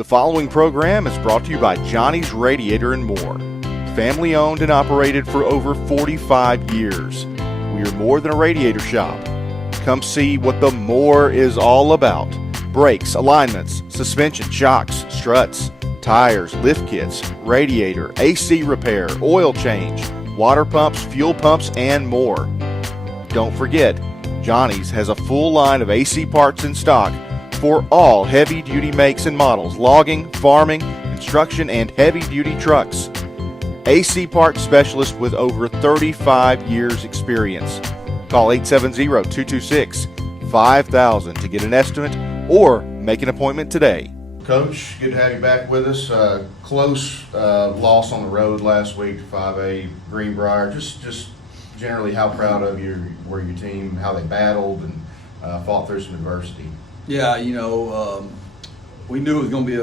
The following program is brought to you by Johnny's Radiator and More. Family owned and operated for over 45 years. We are more than a radiator shop. Come see what the more is all about. Brakes, alignments, suspension, shocks, struts, tires, lift kits, radiator, AC repair, oil change, water pumps, fuel pumps, and more. Don't forget, Johnny's has a full line of AC parts in stock for all heavy-duty makes and models, logging, farming, construction, and heavy-duty trucks. AC parts specialist with over 35 years experience. Call 870-226-5000 to get an estimate or make an appointment today. Coach, good to have you back with us. Close loss on the road last week to 5A Greenbrier. Just generally, how proud of you were your team, how they battled and fought through some adversity? Yeah, we knew it was going to be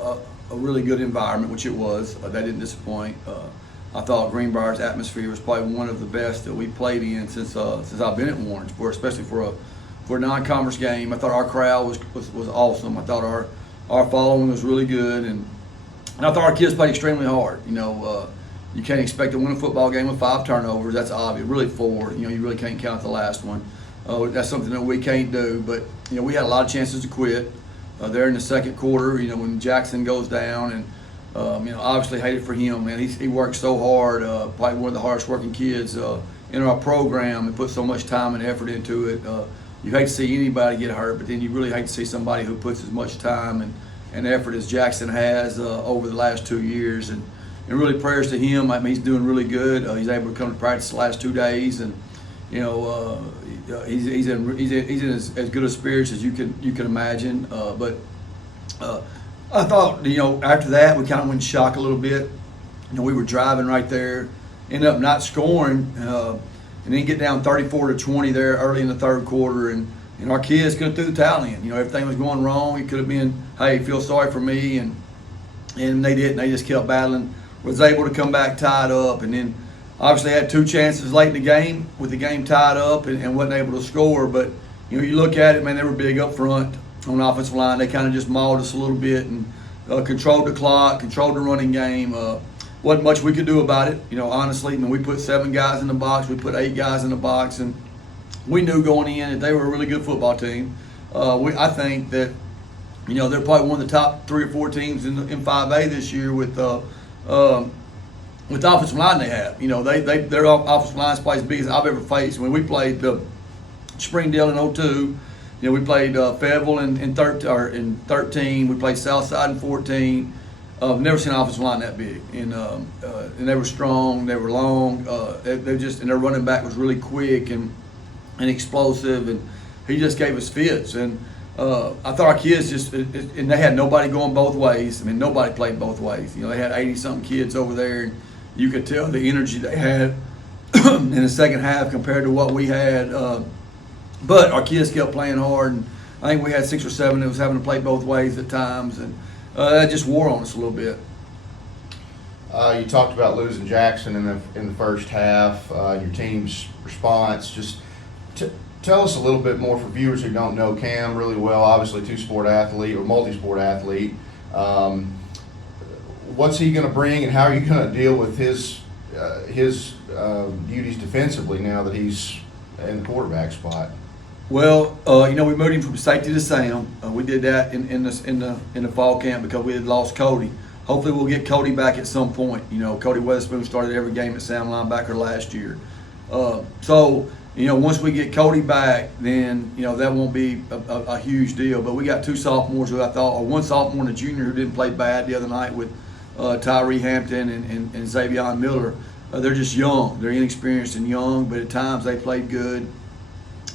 a really good environment, which it was. That didn't disappoint. I thought Greenbrier's atmosphere was probably one of the best that we played in since I've been at Warrensburg, especially for a non-conference game. I thought our crowd was awesome. I thought our following was really good, and I thought our kids played extremely hard. You can't expect to win a football game with 5 turnovers. That's obvious. Really 4. You really can't count the last one. That's something that we can't do. But we had a lot of chances to quit there in the second quarter. When Jackson goes down, and obviously hated for him. Man, he worked so hard. Probably one of the hardest working kids in our program, and put so much time and effort into it. You hate to see anybody get hurt, but then you really hate to see somebody who puts as much time and effort as Jackson has over the last 2 years. And really prayers to him. I mean, he's doing really good. He's able to come to practice the last 2 days, and he's in as good a spirits as you can imagine. But I thought after that we kind of went in shock a little bit. We were driving right there, ended up not scoring, and then get down 34-20 there early in the third quarter, and our kids could have threw the towel in. Everything was going wrong. It could have been, hey, feel sorry for me, and they didn't. They just kept battling. Was able to come back tied up, and then obviously had 2 chances late in the game with the game tied up and wasn't able to score. But you look at it, man, they were big up front on the offensive line. They kind of just mauled us a little bit and controlled the clock, controlled the running game. Wasn't much we could do about it, honestly. I mean, we put 7 guys in the box, we put 8 guys in the box, and we knew going in that they were a really good football team. I think that they're probably one of the top 3 or 4 teams in 5A this year with the offensive line they have. Their offensive line is probably as big as I've ever faced. When we played Springdale in 02, we played Fayetteville in 13. We played Southside in 14. Never seen an offensive line that big, and they were strong. They were long. And their running back was really quick and explosive, and he just gave us fits. And I thought our kids and they had nobody going both ways. I mean, nobody played both ways. They had 80-something kids over there, and you could tell the energy they had in the second half compared to what we had. But our kids kept playing hard, and I think we had 6 or 7 that was having to play both ways at times, and that just wore on us a little bit. You talked about losing Jackson in the first half. Your team's response. Just tell us a little bit more for viewers who don't know Cam really well. Obviously, 2-sport athlete or multi-sport athlete. What's he going to bring, and how are you going to deal with his duties defensively now that he's in the quarterback spot? Well, we moved him from safety to Sam. We did that in the fall camp because we had lost Cody. Hopefully, we'll get Cody back at some point. Cody Weatherspoon started every game at Sam linebacker last year. Once we get Cody back, then that won't be a huge deal. But we got 2 sophomores who I thought, or 1 sophomore and a junior who didn't play bad the other night with Tyree Hampton and Xavier Miller. They're just young. They're inexperienced and young, but at times they played good.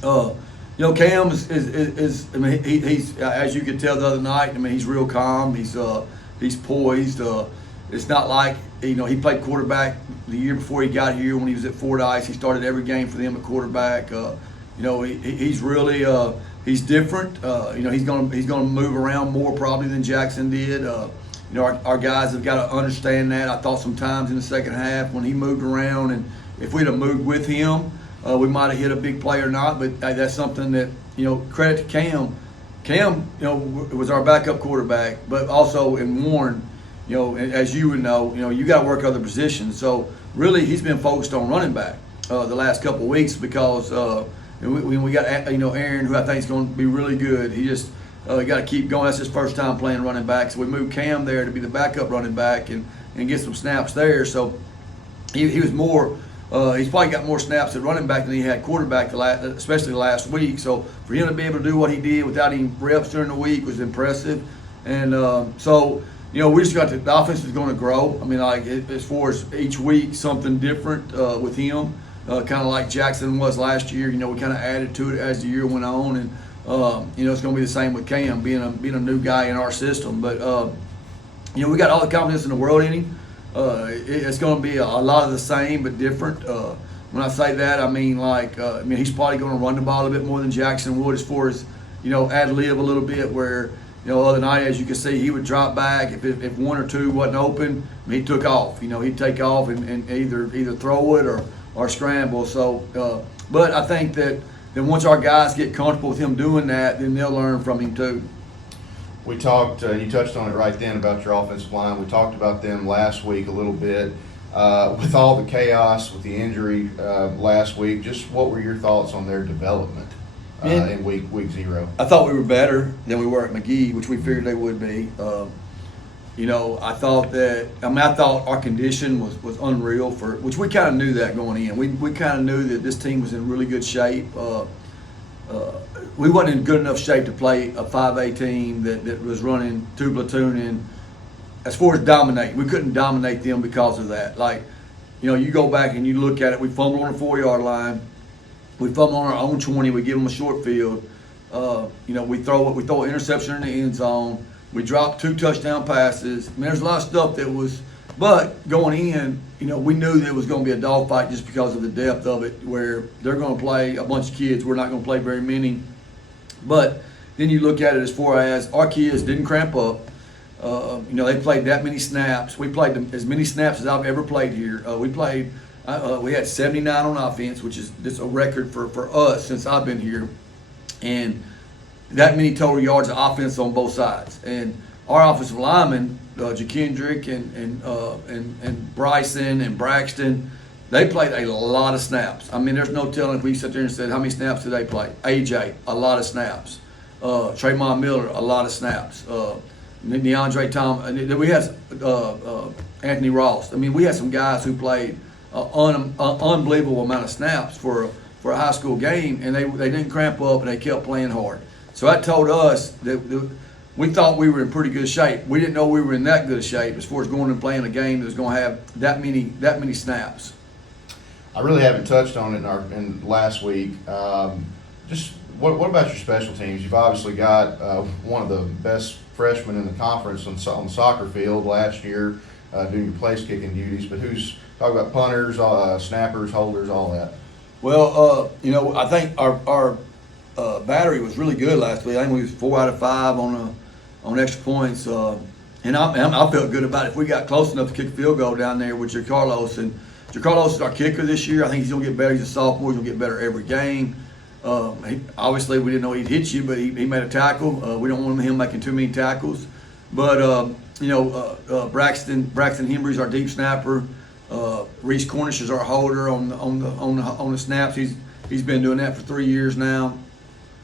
Cam is I mean, he's as you could tell the other night. I mean, he's real calm. He's poised. It's not like he played quarterback the year before he got here when he was at Fordyce. He started every game for them at quarterback. He's really he's different. He's gonna move around more probably than Jackson did. Our guys have got to understand that. I thought sometimes in the second half when he moved around, and if we'd have moved with him, we might have hit a big play or not. But that's something that credit to Cam. Cam, was our backup quarterback, but also in Warren, as you would know, you got to work other positions. So really, he's been focused on running back the last couple of weeks because we got Aaron, who I think is going to be really good. He just got to keep going. That's his first time playing running back, so we moved Cam there to be the backup running back and get some snaps there. So he was more. He's probably got more snaps at running back than he had quarterback, especially last week. So for him to be able to do what he did without any reps during the week was impressive. And so we just got the offense is going to grow. I mean, like as far as each week, something different with him, kind of like Jackson was last year. We kind of added to it as the year went on, and it's going to be the same with Cam being a new guy in our system. But we got all the confidence in the world in him. It's going to be a lot of the same but different. When I say that, I mean he's probably going to run the ball a bit more than Jackson would, as far as ad lib a little bit. Where other night, as you can see, he would drop back if one or two wasn't open. He took off. He'd take off and either throw it or scramble. So, but I think that once our guys get comfortable with him doing that, then they'll learn from him too. We talked, you touched on it right then about your offensive line. We talked about them last week a little bit. With all the chaos with the injury last week, just what were your thoughts on their development in week 0? I thought we were better than we were at McGee, which we figured they would be. I thought our condition was unreal, which we kind of knew that going in. We kind of knew that this team was in really good shape. We wasn't in good enough shape to play a 5A team that was running 2 platooning. As far as dominating, we couldn't dominate them because of that. You go back and you look at it. We fumble on the 4-yard line. We fumble on our own 20. We give them a short field. We throw an interception in the end zone. We dropped 2 touchdown passes. I mean, there's a lot of stuff that was. But going in, we knew that it was going to be a dogfight just because of the depth of it, where they're going to play a bunch of kids. We're not going to play very many. But then you look at it as far as our kids didn't cramp up. They played that many snaps. We played as many snaps as I've ever played here. We had 79 on offense, which is just a record for us since I've been here. And that many total yards of offense on both sides. And our offensive linemen, JaKendrick and Bryson and Braxton, they played a lot of snaps. I mean, there's no telling if we sit there and said, how many snaps did they play? AJ, a lot of snaps. Trayvon Miller, a lot of snaps. DeAndre Thomas. We had Anthony Ross. I mean, we had some guys who played an unbelievable amount of snaps for a high school game, and they didn't cramp up, and they kept playing hard. So that told us that we thought we were in pretty good shape. We didn't know we were in that good a shape as far as going and playing a game that was going to have that many snaps. I really haven't touched on it in last week. Just what about your special teams? You've obviously got one of the best freshmen in the conference on the soccer field last year doing your place kicking duties. But who's talking about punters, snappers, holders, all that? Well, I think our battery was really good last week. I think we was 4 out of 5 on extra points, and I felt good about it. If we got close enough to kick a field goal down there with Carlos, and Carlos is our kicker this year. I think he's gonna get better. He's a sophomore. He's gonna get better every game. Obviously, we didn't know he'd hit you, but he made a tackle. We don't want him making too many tackles. But Braxton Hembree is our deep snapper. Reese Cornish is our holder on the snaps. He's been doing that for 3 years now.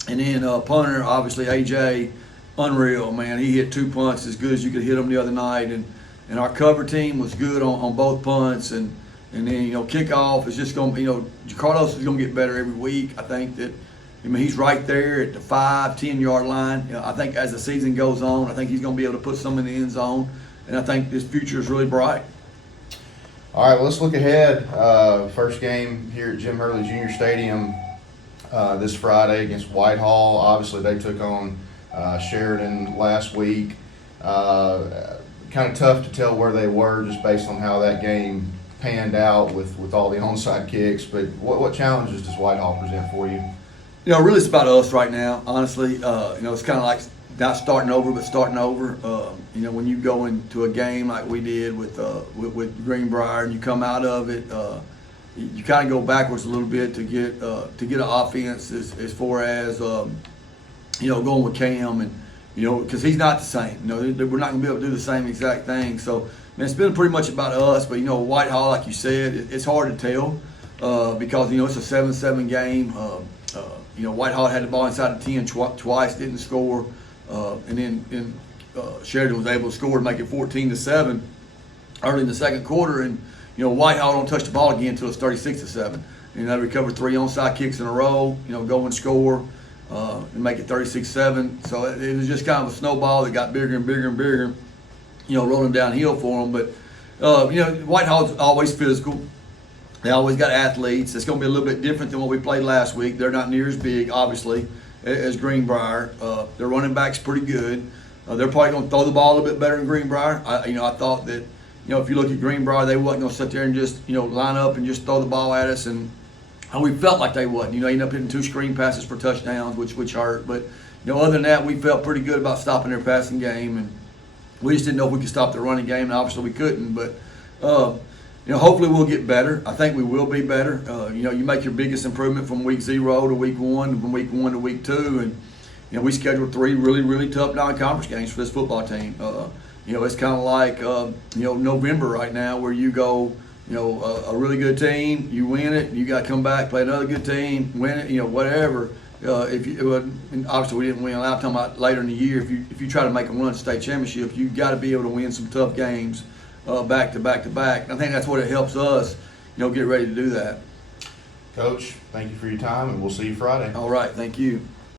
And then punter, obviously AJ, unreal, man. He hit 2 punts as good as you could hit them the other night. And our cover team was good on both punts. And then, kickoff is just going to, Carlos is going to get better every week. I think that, he's right there at the 5-10 yard line. I think as the season goes on, I think he's going to be able to put some in the end zone. And I think his future is really bright. All right, well, let's look ahead. First game here at Jim Hurley Jr. Stadium this Friday against Whitehall. Obviously, they took on Sheridan last week. Kind of tough to tell where they were just based on how that game panned out with all the onside kicks. But what challenges does Whitehall present for you? Really it's about us right now, honestly. It's kind of like not starting over, but starting over. When you go into a game like we did with Greenbrier and you come out of it, you kind of go backwards a little bit to get an offense as far as going with Cam and, because he's not the same. We're not going to be able to do the same exact thing. So, man, it's been pretty much about us. But, Whitehall, like you said, it's hard to tell because, it's a 7-7 game. Whitehall had the ball inside the 10 twice, didn't score. And then Sheridan was able to score to make it 14-7 early in the second quarter. And, Whitehall don't touch the ball again until it's 36-7. And they recovered 3 onside kicks in a row, go and score. And make it 36-7. So it was just kind of a snowball that got bigger and bigger and bigger, rolling downhill for them. But, Whitehall's always physical. They always got athletes. It's going to be a little bit different than what we played last week. They're not near as big, obviously, as Greenbrier. Their running back's pretty good. They're probably going to throw the ball a little bit better than Greenbrier. I thought that, if you look at Greenbrier, they wasn't going to sit there and just, line up and just throw the ball at us. And we felt like they wouldn't. Ended up hitting 2 screen passes for touchdowns, which hurt. But, other than that, we felt pretty good about stopping their passing game. And we just didn't know if we could stop their running game. And obviously, we couldn't. But, hopefully we'll get better. I think we will be better. You make your biggest improvement from week 0 to week 1, from week 1 to week 2. And, we scheduled 3 really, really tough non-conference games for this football team. It's kind of like, November right now where you go, a really good team, you win it, you got to come back, play another good team, win it, whatever. And obviously we didn't win. I'm talking about later in the year. If you try to make a run to state championship, you've got to be able to win some tough games back to back to back. I think that's what it helps us, get ready to do that. Coach, thank you for your time, and we'll see you Friday. All right, thank you.